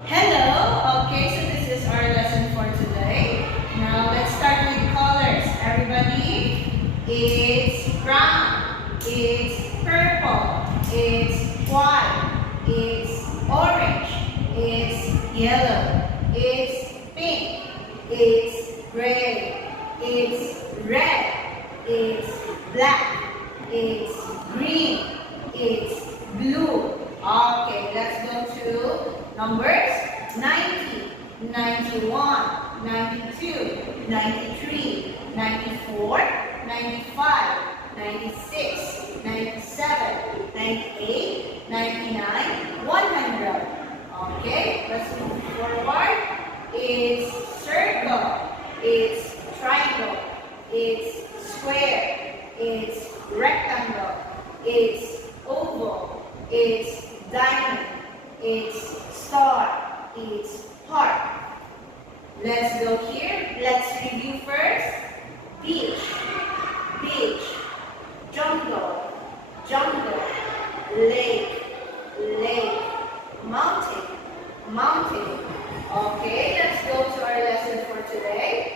Hello. Okay, so this is our lesson for today. Now let's start with colors. Everybody, it's brown, it's purple, it's white, it's orange, it's yellow, it's pink, it's gray, it's red, it's black, it's green, it's blue. Okay, let's go to numbers 90, 91, 92, 93, 94, 95, 96, 97, 98, 99, 100. Okay, let's move forward. It's circle, it's triangle, it's square, it's rectangle, it's oval, it's diamond, it's star, it's heart. Let's go here. Let's review first. Beach, beach, jungle, jungle, lake, lake, mountain, mountain. Okay, let's go to our lesson for today.